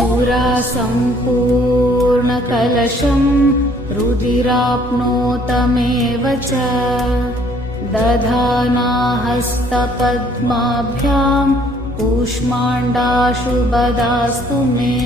पुरा सम्पूर्णकलशम् रुदिराप्नोतमेव च दधानाहस्तपद्माभ्याम् कूष्माण्डाशुबदास्तु मे।